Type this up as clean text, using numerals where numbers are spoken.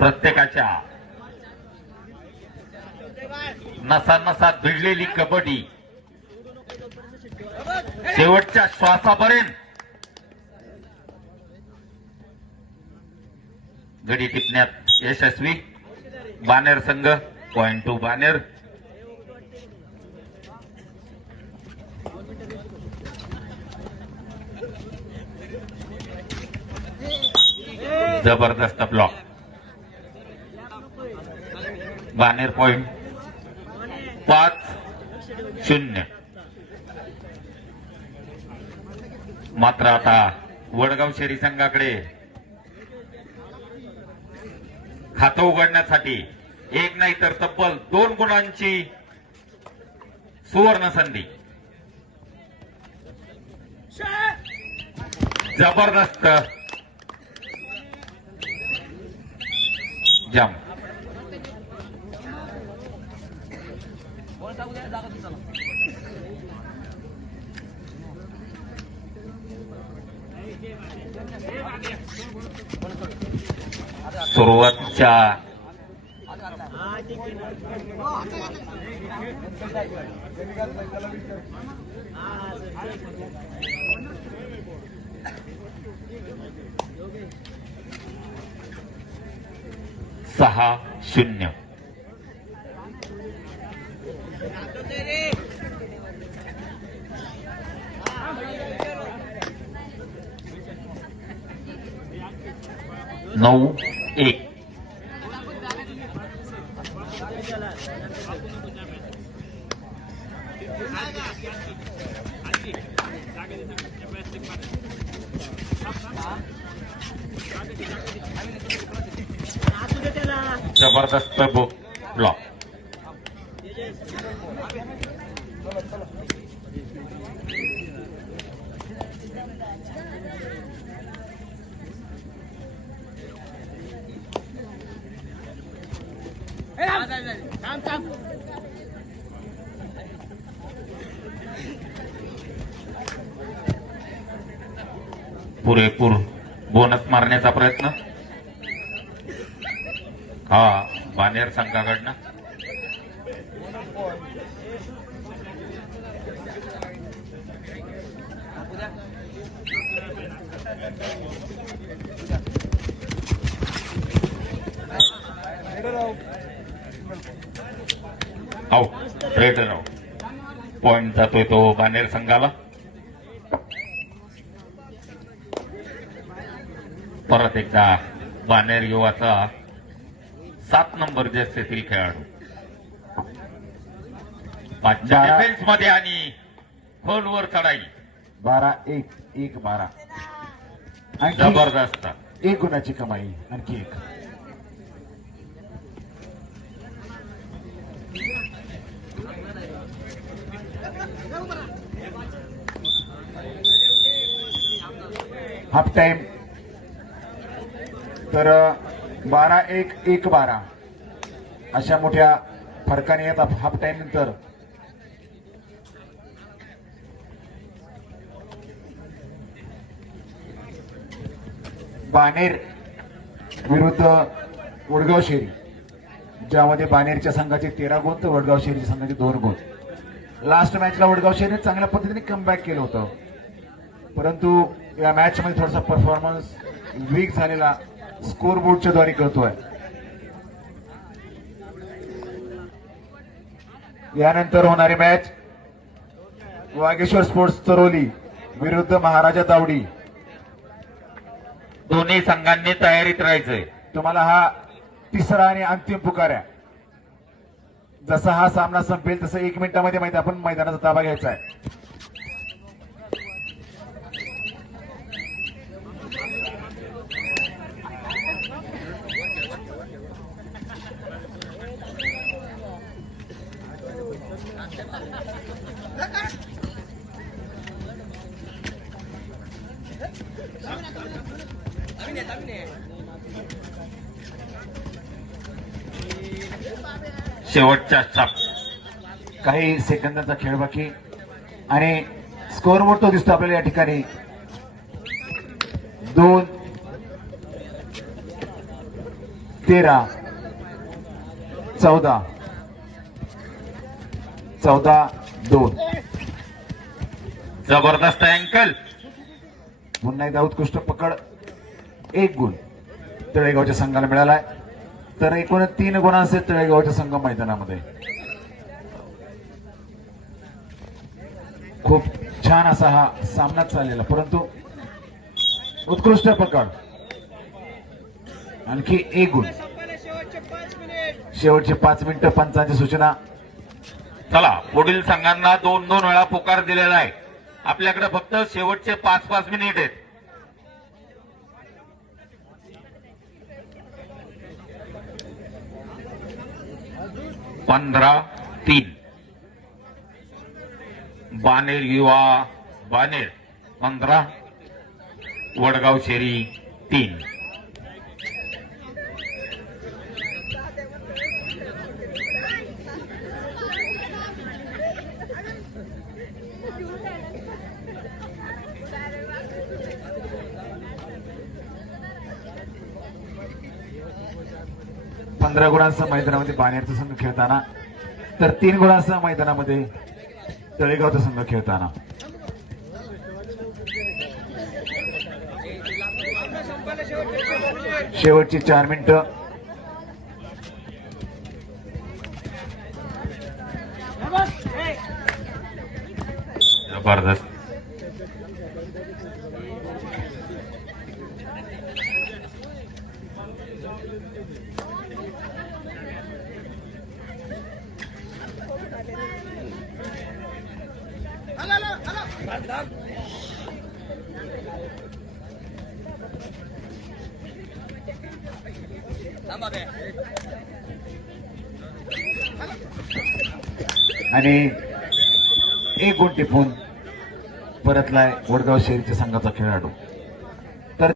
प्रत्येकाच्या नसा नसात भिडलेली कबड्डी शेवटच्या श्वासापर्यंत गडी टिपण्यात यशस्वी. बानेर संघ पॉइंट टू बानेर. जबरदस्त ब्लॉक. बानेर पॉइंट 5-0. मात्र आता वडगाव शहरी संघाकडे खातं उघडण्यासाठी एक नाही तर तब्बल 2 गुणांची सुवर्ण संधी. जबरदस्त जम. सुरुवातच्या 6-0. नऊ 1. जबरदस्त ब्लॉक. पुरेपूर बोनस मारण्याचा प्रयत्न हा बानेर संघाकडनं. आउट. Raider out. पॉइंट जातोय तो बानेर संघाला. परत एकदा बानेर युवाचा 7 नंबर जर्सीतील खेळाडू 5च्या डिफेन्स मध्ये आणि खोलवर चढाई. 12-1-1-12. जबरदस्त. 1 गुणाची कमाई. आणखी 1. हाफ टाइम तर 12-1-1-12 अशा मोठ्या फरकाने येतात हाफ टाइम नंतर. बानेर विरुद्ध वडगाव शेरी, ज्यामध्ये बानेरच्या संघाचे 13 गुण तर वडगाव शेरीच्या संघाचे 2 गुण. लास्ट मॅचला वडगाव शेरीने चांगल्या पद्धतीने कमबॅक केलं होतं, परंतु या मॅच मध्ये थोडासा परफॉर्मन्स वीक झालेला स्कोर बोर्डच्या द्वारे कळतोय. यानंतर होणारी मॅच वागेश्वर स्पोर्ट्स तरोली विरुद्ध महाराजा तावडी. दोन्ही संघांनी तयारीत राहायचंय. तुम्हाला हा 3रा आणि अंतिम पुकार आहे. जसा हा सामना संपेल तसं 1 मिनिटामध्ये माहिती आपण मैदानाचा ताबा घ्यायचा आहे. शेवटच्या काही सेकंदाचा खेळ बाकी आणि स्कोर बोर्ड तो दिसतो आपल्याला या ठिकाणी. 2 13 14 14-2. जबरदस्त अँकल. पुन्हा एकदा उत्कृष्ट पकड. 1 गुण तळेगावच्या संघाला मिळालाय. तर एकूण 3 गुणांचे तळेगावच्या संघ मैदानामध्ये. खूप छान असा हा सामना चाललेला, परंतु उत्कृष्ट पकड. आणखी 1 गुण. शेवटचे 5 मिनिटं पंचांची सूचना. चला, पुढील संघांना 2-2 वेळा पुकार दिलेला आहे. आपल्याकडे फक्त शेवटचे 5-5 मिनिट आहेत. पंधरा 3 बानेर युवा बानेर 15 वडगाव शेरी 3. पंधरा गुणांसह मैदानामध्ये बानेरचा संघ खेळताना, तर 3 गुणांसह मैदानामध्ये तळेगावचा संघ खेळताना. शेवटची 4 मिनिटं. जबरदस्त. आणि 1 गुण टिपून परतलाय वडगाव शेरीच्या संघाचा खेळाडू.